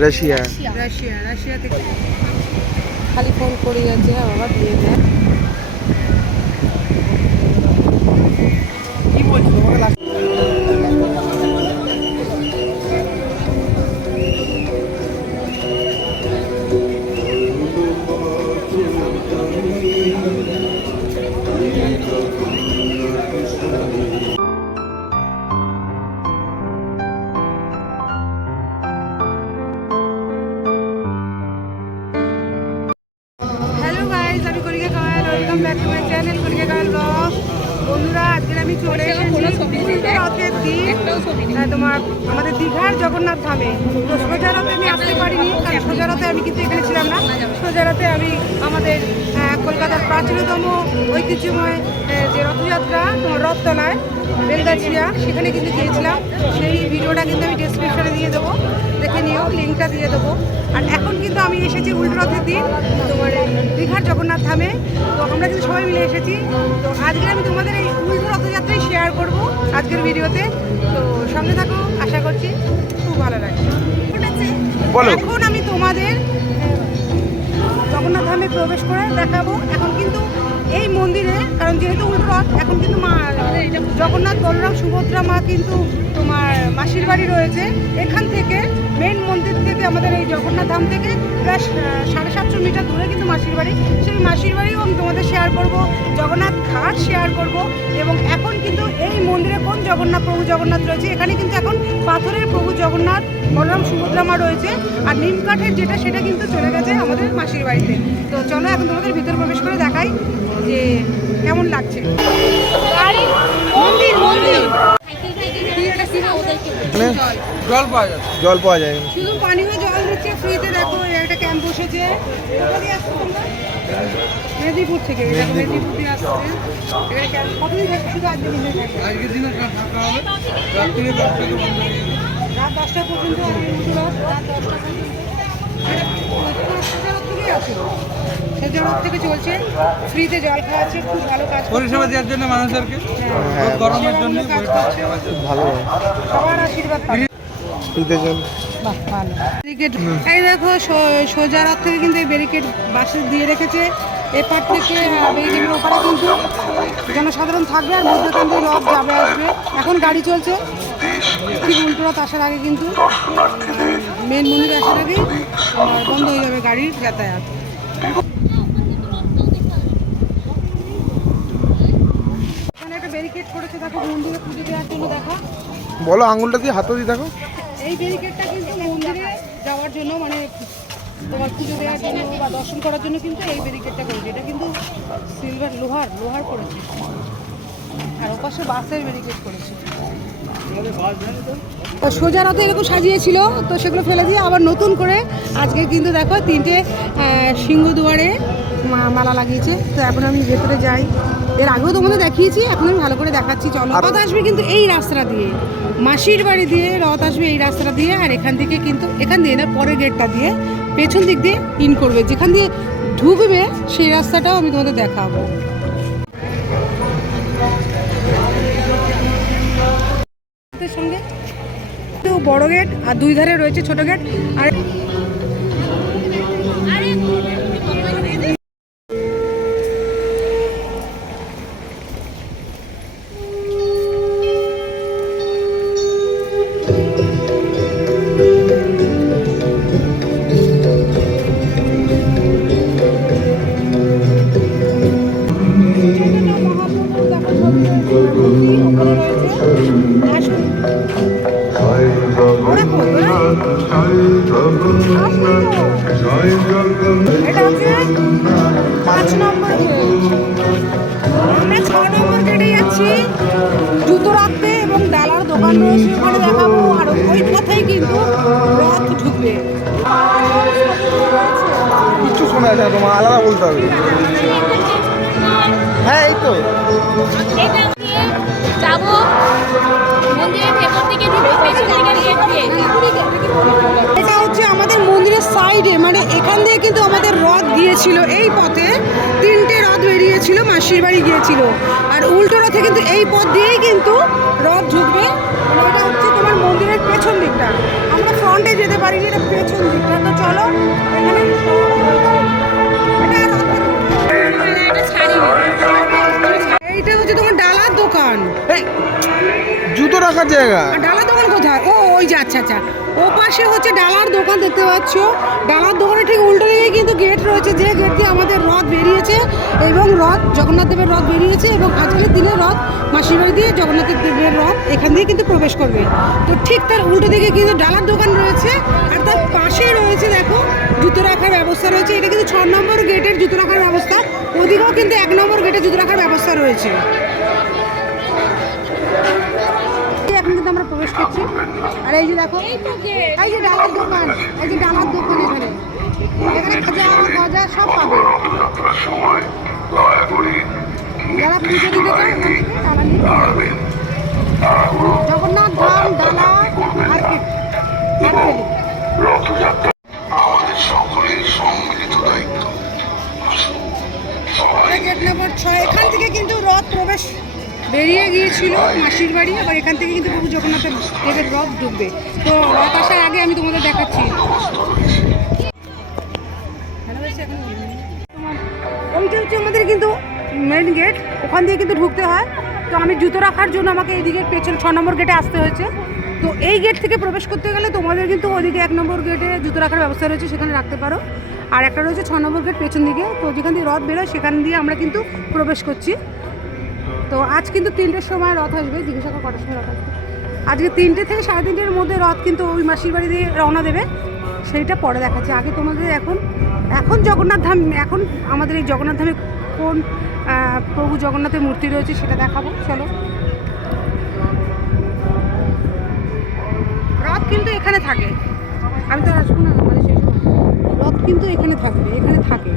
Russia. Russia Russia থেকে। খালি phone করে যাচ্ছে হ্যাঁ বাবা দিয়ে দেয়। ধামে তো আমরা কিন্তু সবাই মিলে এসেছি। তো আজকে আমি তোমাদের এই উল্টো রথযাত্রাই শেয়ার করব আজকের ভিডিওতে। তো সঙ্গে থাকো আশা করছি খুব ভালো লাগে এখন আমি তোমাদের জগন্নাথ ধামে প্রবেশ করে দেখাবো। এখন কিন্তু এই মন্দিরে, কারণ যেহেতু উল্টো এখন কিন্তু মা জগন্নাথ, বলরাম, সুভদ্রা মা কিন্তু তোমার মাসির বাড়ি রয়েছে। এখান থেকে মেন মন্দির থেকে আমাদের এই জগন্নাথ ধাম থেকে প্রায় সাড়ে সাতশো মিটার দূরে কিন্তু মাসির বাড়ি। সেই মাসির বাড়িও আমি তোমাদের শেয়ার করব, জগন্নাথ ঘাট শেয়ার করব, এবং এখন কিন্তু এই মন্দিরে কোন জগন্নাথ, প্রভু জগন্নাথ রয়েছে? এখানে কিন্তু এখন পাথরের প্রভু জগন্নাথ, বলরাম, সুভদ্রা মা রয়েছে, আর নিম কাঠের যেটা, সেটা কিন্তু চলে গেছে আমাদের মাসির বাড়িতে। তো চলো এখন তোমাদের ভিতর প্রবেশ করে দেখাই যে কেমন লাগছে। মন্দির মন্দির। জল পাওয়া যাচ্ছে। জল পাওয়া যায়। শুধু পানীয় জল দিচ্ছে ফ্রিতে দেখো একটা ক্যাম্প বসেছে? মেদিনীপুর থেকে এই মেদিনীপুর। দিয়ে আসছে। এখানে ক্যাম্প কতদিন থাকবে? শুধু আজকে দিনে থাকবে। আজকের দিনে থাকা হবে। রাত্রিরে থেকে বন্ধ রাত দশটা পর্যন্ত আর রাত দশটা পর্যন্ত এটা পুরো সোজা রথ থেকেই আছে সোজা রথ থেকে চলছে। ফ্রিতে জল খাওয়াচ্ছে খুব ভালো কাজ পরিষেবা দেওয়ার জন্য মানুষদেরকে হ্যাঁ, গরমের জন্য। ভালো। সবার আশীর্বাদ পাবে। ফ্রিতে জল। বাহ ভালো। ব্যারিকেড এই দেখো সো- সোজা রাত থেকে কিন্তু এই ব্যারিকেড বাসে দিয়ে রেখেছে। এপার থেকে ব্যারিকেডের ওপারে কিন্তু জনসাধারণ থাকবে আর মধ্যখান দিয়ে রথ যাবে আসবে। এখন গাড়ি চলছে। ঠিক রথ আসার আগে কিন্তু মেন মন্দির আসার আগে বন্ধ হয়ে যাবে গাড়ির যাতায়াত। এখানে একটা ব্যারিকেড করেছে দেখো মন্দিরে পুজো দেওয়ার জন্য দেখো। বলো আঙুলটা দিয়ে হাতও দিয়ে দেখো। এই ব্যারিকেডটা কিন্তু মন্দিরে যাওয়ার জন্য মানে তোমার পুজো দেওয়ার জন্য বা দর্শন করার জন্য কিন্তু এই ব্যারিকেডটা করেছে। এটা কিন্তু সিলভার লোহার লোহার করেছে। আর ওপাশে বাসের ব্যারিকেড করেছে। তো সোজা রাতে এরকম সাজিয়েছিল তো সেগুলো ফেলে দিয়ে আবার নতুন করে আজকে কিন্তু দেখো তিনটে সিংহ দুয়ারে মালা লাগিয়েছে। তো এখন আমি ভেতরে যাই। এর আগেও তোমাদের দেখিয়েছি এখন আমি ভালো করে দেখাচ্ছি। চলো রথ আসবে কিন্তু এই রাস্তা দিয়ে। মাসির বাড়ি দিয়ে রথ আসবে এই রাস্তাটা দিয়ে আর এখান থেকে কিন্তু এখান দিয়ে না পরের গেটটা দিয়ে পেছন দিক দিয়ে ইন করবে। যেখান দিয়ে ঢুকবে সেই রাস্তাটাও আমি তোমাদের দেখাবো। সঙ্গে। বড় গেট আর দুই ধারে রয়েছে ছোট গেট আর না তোমার আলাদা বলতে হবে। হ্যাঁ এই তো। এটা যাব। মন্দিরের ভেতর থেকে এটা হচ্ছে আমাদের মন্দিরের সাইডে মানে এখান দিয়ে কিন্তু আমাদের রথ গিয়েছিল। এই পথে তিনটে রথ বেরিয়েছিল মাসির বাড়ি গিয়েছিল। আর উল্টো রথে কিন্তু এই পথ দিয়েই কিন্তু রথ ঢুকবে। মানে এটা হচ্ছে তোমার মন্দিরের পেছন দিকটা। আমরা ফ্রন্টে যেতে পারিনি এটা পেছন দিকটা। তো চলো এখানে এইটা হচ্ছে তোমার ডালার দোকান। এই, জুতো রাখার জায়গা। ডালার দোকান কোথায়? ও ওই যে আচ্ছা আচ্ছা। ও পাশে হচ্ছে ডালার দোকান দেখতে পাচ্ছ। ডালার দোকানের ঠিক উল্টো দিকে কিন্তু গেট রয়েছে যে গেট দিয়ে আমাদের রথ বেরিয়েছে। এবং রথ জগন্নাথ দেবের রথ বেরিয়েছে এবং আজকের দিনে রথ মাসির বাড়ি দিয়ে জগন্নাথ দেবের রথ এখান দিয়ে কিন্তু প্রবেশ করবে। তো ঠিক তার উল্টো দিকে কিন্তু ডালার দোকান রয়েছে আর তার পাশে রয়েছে দেখো জুতো রাখার ব্যবস্থা রয়েছে। এটা কিন্তু ছ নম্বর গেটের জুতো রাখার ব্যবস্থা। ওদিকেও কিন্তু এক নম্বর গেটে জুতো রাখার ব্যবস্থা রয়েছে। এখন কিন্তু আমরা প্রবেশ করছি। আর এই যে দেখো, এই যে ডালার দোকান, এই যে ডালার দোকান এখানে। এখানে খাজা গজা সব পাবে। যারা পুজো দিতে চায়। জগন্নাথ ধাম, ডালা, মার্কেট গিয়েছিল মাসির বাড়ি, আবার এখান থেকে কিন্তু প্রভু জগন্নাথের দেবের রথ ঢুকবে তো রথ আসার আগে আমি তোমাদের দেখাচ্ছি। হচ্ছে আমাদের কিন্তু মেন গেট ওখান দিয়ে কিন্তু ঢুকতে হয়। তো আমি জুতো রাখার জন্য আমাকে এইদিকে পেছনে ছ নম্বর গেটে আসতে হয়েছে। তো এই গেট থেকে প্রবেশ করতে গেলে তোমাদের কিন্তু ওইদিকে এক নম্বর গেটে জুতো রাখার ব্যবস্থা রয়েছে, সেখানে রাখতে পারো। আর একটা রয়েছে ছ নম্বর গেট পেছন দিকে। তো যেখান দিয়ে রথ বেরোয়, সেখান দিয়ে আমরা কিন্তু প্রবেশ করছি। তো আজ কিন্তু তিনটের সময় রথ আসবে, জিজ্ঞাসা করো কটার সময় রথ আসবে। আজকে তিনটে থেকে সাড়ে তিনটের মধ্যে রথ কিন্তু ওই মাসির বাড়ি দিয়ে রওনা দেবে, সেইটা পরে দেখাচ্ছে। আগে তোমাদের এখন এখন জগন্নাথ ধাম, এখন আমাদের এই জগন্নাথ ধামে কোন প্রভু জগন্নাথের মূর্তি রয়েছে সেটা দেখাবো, চলো। রথ কিন্তু এখানে থাকে। আমি তো আসব না মানে সেই রথ কিন্তু এখানে থাকবে এখানে থাকে।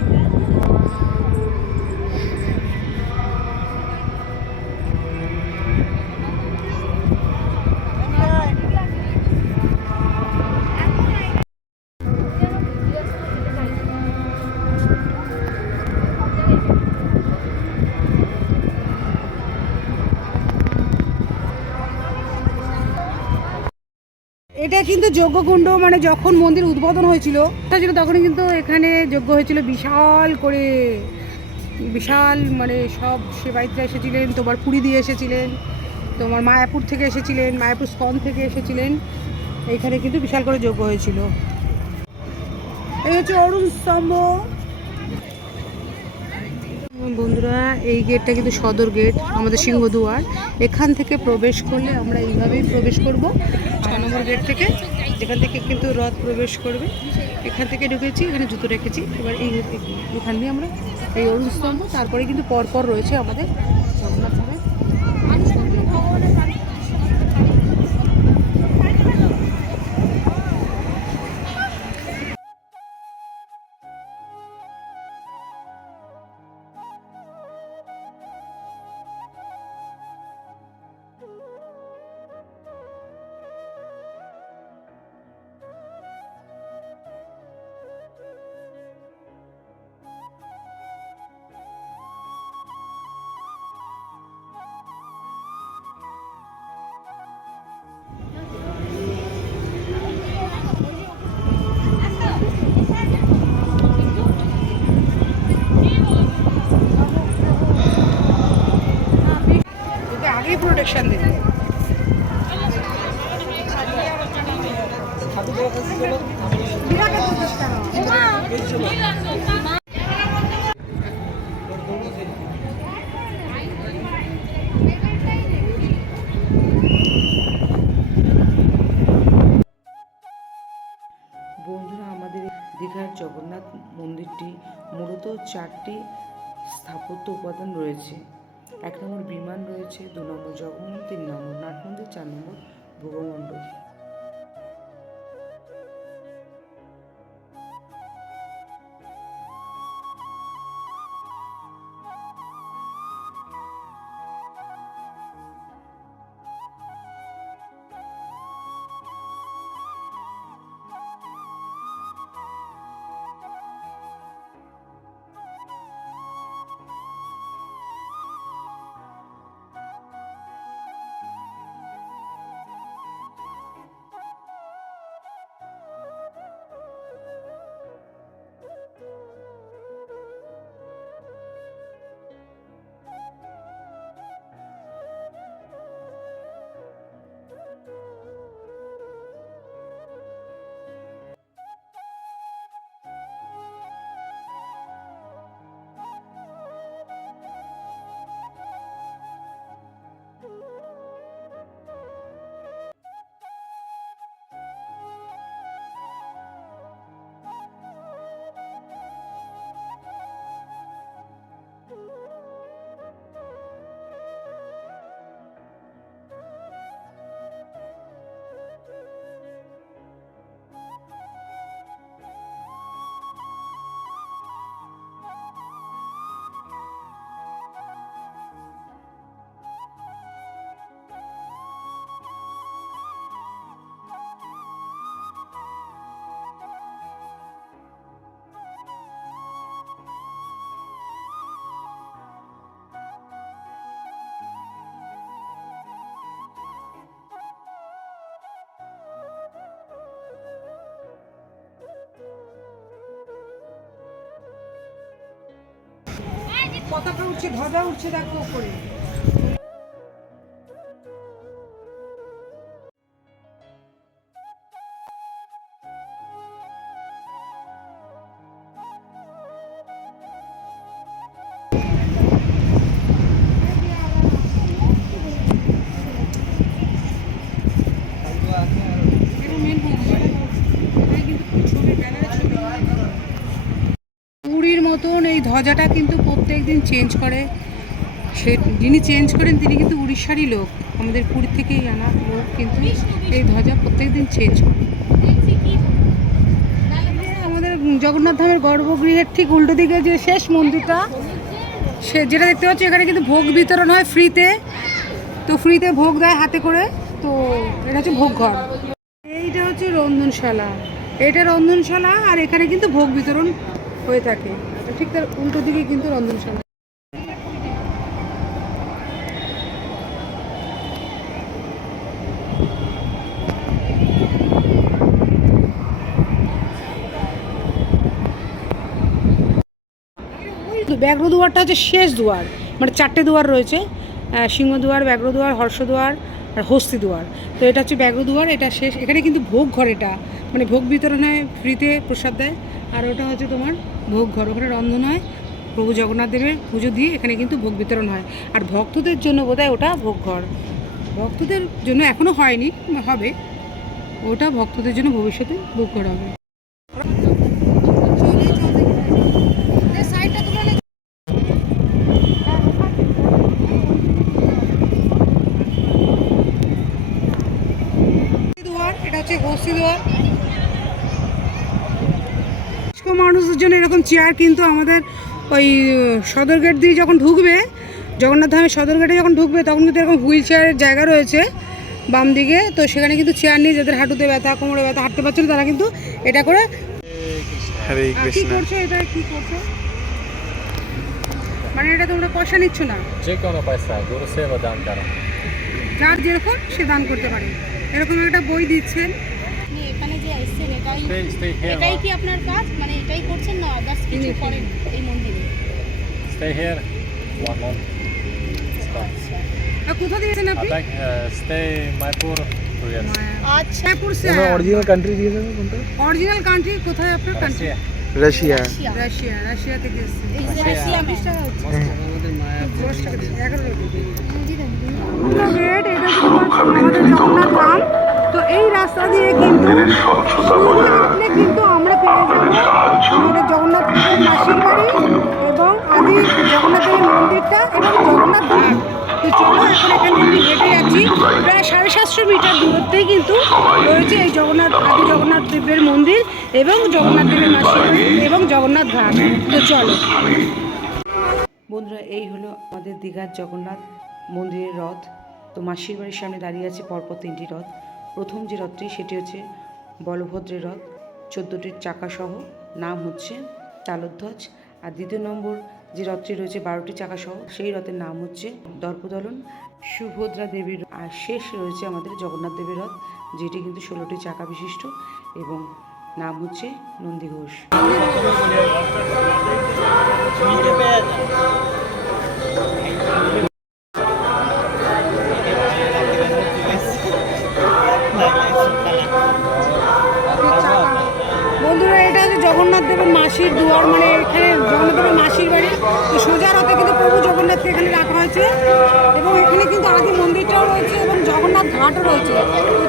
কিন্তু যজ্ঞকুণ্ড মানে যখন মন্দির উদ্বোধন হয়েছিল ছিল তখন কিন্তু এখানে যজ্ঞ হয়েছিল বিশাল করে। বিশাল মানে সব সেবাইতরা এসেছিলেন, তোমার পুরী দিয়ে এসেছিলেন, তোমার মায়াপুর থেকে এসেছিলেন, মায়াপুর স্কন থেকে এসেছিলেন। এইখানে কিন্তু বিশাল করে যজ্ঞ হয়েছিল। এই হচ্ছে অরুণ স্তম্ভ। বন্ধুরা, এই গেটটা কিন্তু সদর গেট, আমাদের সিংহদুয়ার। এখান থেকে প্রবেশ করলে আমরা এইভাবেই প্রবেশ করব। নম্বর গেট থেকে, এখান থেকে কিন্তু রথ প্রবেশ করবে। এখান থেকে ঢুকেছি, এখানে জুতো রেখেছি। এবার এই এখান দিয়ে আমরা এই অরুণ স্তম্ভ, তারপরে কিন্তু পরপর রয়েছে আমাদের বন্ধুরা, আমাদের দীঘার জগন্নাথ মন্দিরটি মূলত চারটি স্থাপত্য উপাদান রয়েছে। এক নম্বর বিমান রয়েছে, দু নম্বর জগন্নাথ, তিন নম্বর নাট মন্দির চার নম্বর ভোগমণ্ডপ পতাকা উঠছে ধ্বজা উঠছে দেখো উপরে। ধ্বজাটা কিন্তু প্রত্যেক দিন চেঞ্জ করে। সে যিনি চেঞ্জ করেন, তিনি কিন্তু উড়িষ্যারই লোক। আমাদের পুরী থেকেই আনা লোক কিন্তু এই ধ্বজা প্রত্যেক দিন চেঞ্জ করে। আমাদের জগন্নাথ ধামের গর্ভগৃহের ঠিক উল্টো দিকে যে শেষ মন্দিরটা, সে যেটা দেখতে পাচ্ছি, এখানে কিন্তু ভোগ বিতরণ হয় ফ্রিতে তো ফ্রিতে ভোগ দেয় হাতে করে। তো এটা হচ্ছে ভোগ ঘর। এইটা হচ্ছে রন্ধনশালা। এটা রন্ধনশালা আর এখানে কিন্তু ভোগ বিতরণ হয়ে থাকে। ঠিক তার উল্টো দিকে কিন্তু রন্ধনশালা ব্যাঘ্র দুয়ারটা হচ্ছে শেষ দুয়ার। মানে চারটে দুয়ার রয়েছে। সিংহ দুয়ার, ব্যাঘ্র দুয়ার, হর্ষ দুয়ার আর হস্তি দুয়ার। তো এটা হচ্ছে ব্যাঘ্র দুয়ার, এটা শেষ। এখানে কিন্তু ভোগ ঘর এটা। মানে ভোগ বিতরণ ফ্রিতে প্রসাদ দেয়। আর ওটা হচ্ছে তোমার ভোগ ঘর ঘরে রন্ধন হয় প্রভু জগন্নাথ দেবের পুজো দিয়ে এখানে কিন্তু ভোগ বিতরণ হয়। আর ভক্তদের জন্য বোধহয় ওটা ভোগ ঘর। ভক্তদের জন্য এখনও হয়নি, হবে। ওটা ভক্তদের জন্য ভবিষ্যতে ভোগ ঘর হবে সাইডটা তোমরা দুয়ার এটা হচ্ছে হস্তি দুয়ার মানুষদের জন্য এরকম চেয়ার কিন্তু আমাদের ওই সদর গেট দিয়ে যখন ঢুকবে জগন্নাথ ধামের সদর গেটে যখন ঢুকবে তখন কিন্তু এরকম হুইল চেয়ারের জায়গা রয়েছে বাম দিকে। তো সেখানে কিন্তু চেয়ার নিয়ে যাদের হাঁটুতে ব্যথা কোমরে ব্যথা হাঁটতে পারছে না তারা কিন্তু এটা করে কি করছ? এটা কি করছ? মানে এটা তোমরা পয়সা নিচ্ছ না? যে কোনো পয়সা গুরু সেবা দান করা। যার যেরকম সে দান করতে পারে। এরকম একটা বই দিচ্ছেন আপনি এখানে যে এসেছেন এটাই Stay, stay here. এটাই কি আপনার কাজ? মানে এটাই করছেন না? আদার্স কিছু করেন এই মন্দিরে? Stay here. One month. Stop. আর কোথা দিয়েছেন আপনি? Attack, uh, stay Maipur two years. আচ্ছা জয়পুর সে অরিজিনাল কান্ট্রি দিয়ে দেবে কোনটা? অরিজিনাল কান্ট্রি কোথায় আপনার country Russia. Russia Russia Russia থেকে এসেছে এই যে রাশিয়া ম্যাম। দশ টাকা দিচ্ছে, এগারো টাকা গেট এটা হচ্ছে তোমার আমাদের জগন্নাথ ধাম। তো এই রাস্তা দিয়ে কিন্তু হাঁটলে কিন্তু আমরা পেয়ে যাব। আমাদের জগন্নাথ মাসির বাড়ি এবং আদি জগন্নাথের মন্দিরটা এবং জগন্নাথ ধাম। তো চলো এখন এখান থেকে হেঁটে যাচ্ছি। প্রায় সাড়ে সাতশো মিটার দূরত্বেই কিন্তু রয়েছে এই জগন্নাথ আদি জগন্নাথ দেবের মন্দির এবং জগন্নাথ দেবের মাসির বাড়ি এবং জগন্নাথ ধাম। তো চলো। বন্ধুরা এই হলো আমাদের দীঘার জগন্নাথ মন্দিরের রথ। তো মাসির বাড়ির সামনে দাঁড়িয়ে আছে পরপর তিনটি রথ। প্রথম যে রথটি, সেটি হচ্ছে বলভদ্রের রথ। চোদ্দোটির চাকাসহ নাম হচ্ছে তালধ্বজ। আর দ্বিতীয় নম্বর যে রথটি রয়েছে, বারোটি চাকাসহ সেই রথের নাম হচ্ছে দর্পদলন। সুভদ্রা দেবীর আর শেষ রয়েছে আমাদের জগন্নাথ দেবীর রথ, যেটি কিন্তু ষোলোটি চাকা বিশিষ্ট এবং নাম হচ্ছে নন্দী ঘোষ। Uh -huh.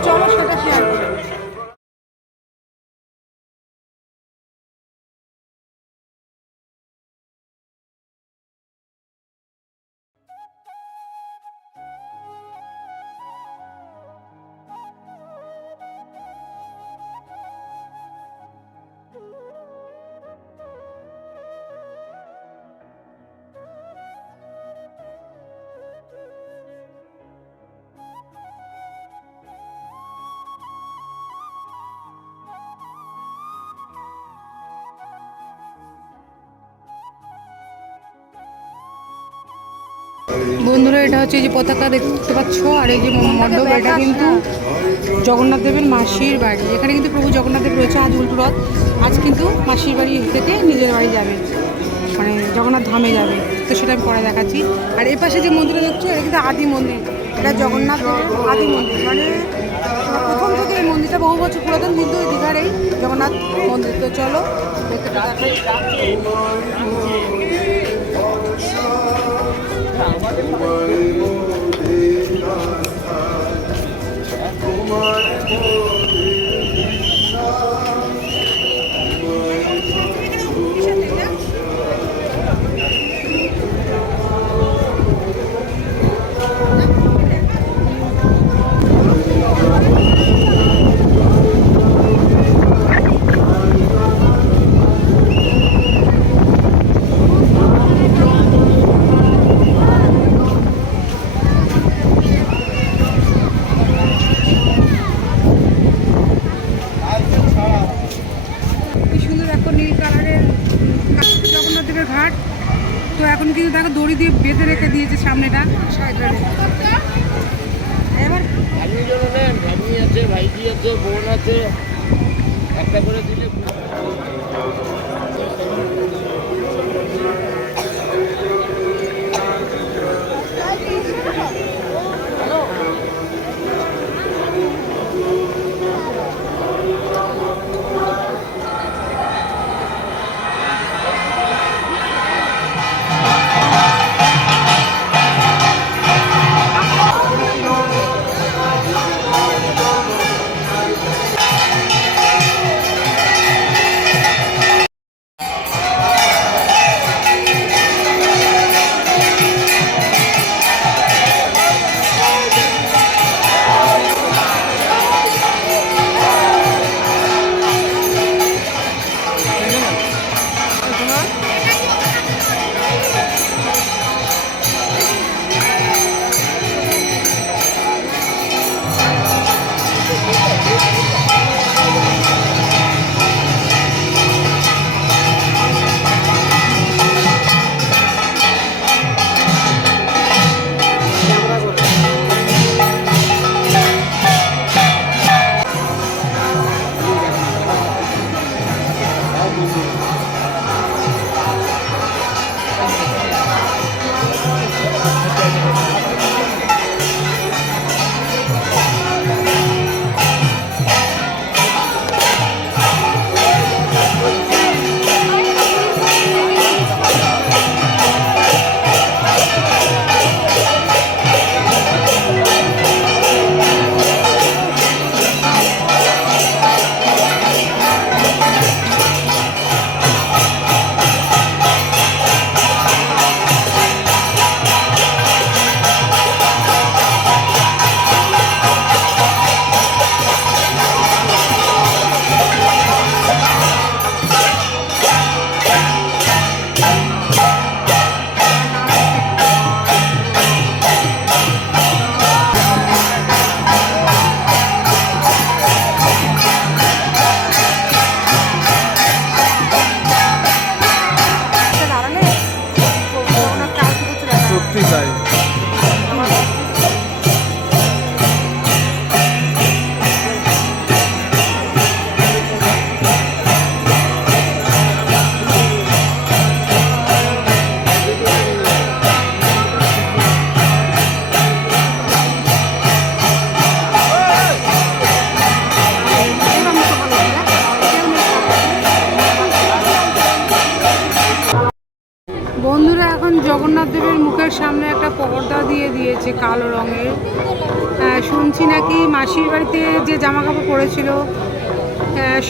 বন্ধুরা এটা হচ্ছে যে পতাকা দেখতে পাচ্ছ আর এই যে মণ্ডপ এটা কিন্তু জগন্নাথ দেবের মাসির বাড়ি। এখানে কিন্তু প্রভু জগন্নাথ দেব রয়েছে আজ উল্টো রথ। আজ কিন্তু মাসির বাড়ি থেকে নিজের বাড়ি যাবে। মানে জগন্নাথ ধামে যাবে। তো সেটা আমি পরে দেখাচ্ছি। আর এ পাশে যে মন্দিরটা দেখছ এটা কিন্তু আদি মন্দির। এটা জগন্নাথ আদি মন্দির। মানে প্রথম থেকে এই মন্দিরটা বহু বছর পুরাতন কিন্তু এই দীঘার এই জগন্নাথ মন্দির। তো চলো দেখতে দেখাই আছে বোন আছে একটা করে দিলে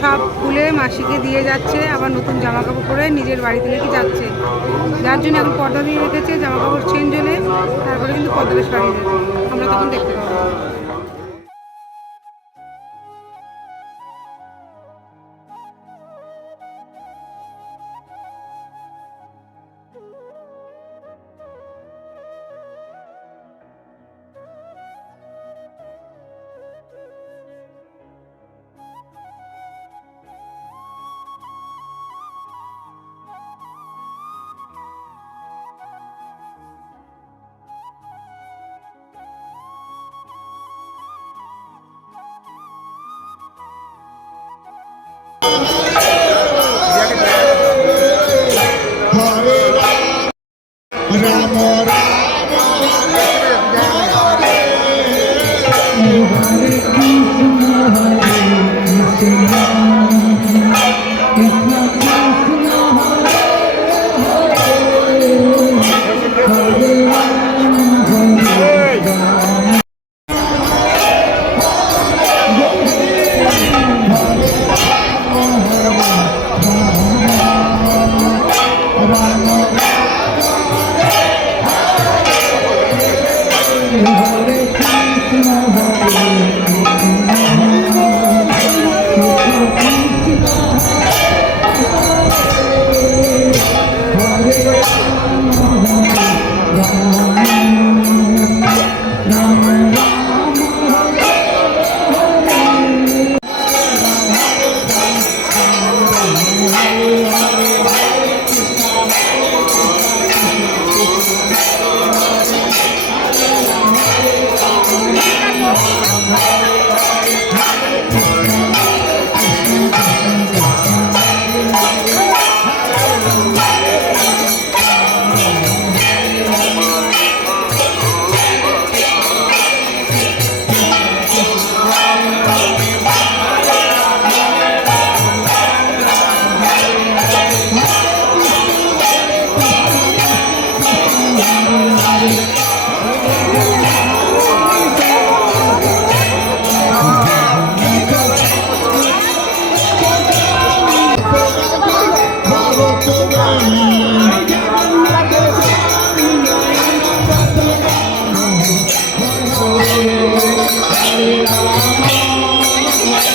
সব খুলে মাসিকে দিয়ে যাচ্ছে, আবার নতুন জামা কাপড় পরে নিজের বাড়িতে নাকি যাচ্ছে। যার জন্য এখন পর্দা দিয়ে রেখেছে জামা কাপড় চেঞ্জ হলে তারপরে কিন্তু পর্দা বেশ দেবে। আমরা তখন দেখতে পাবো।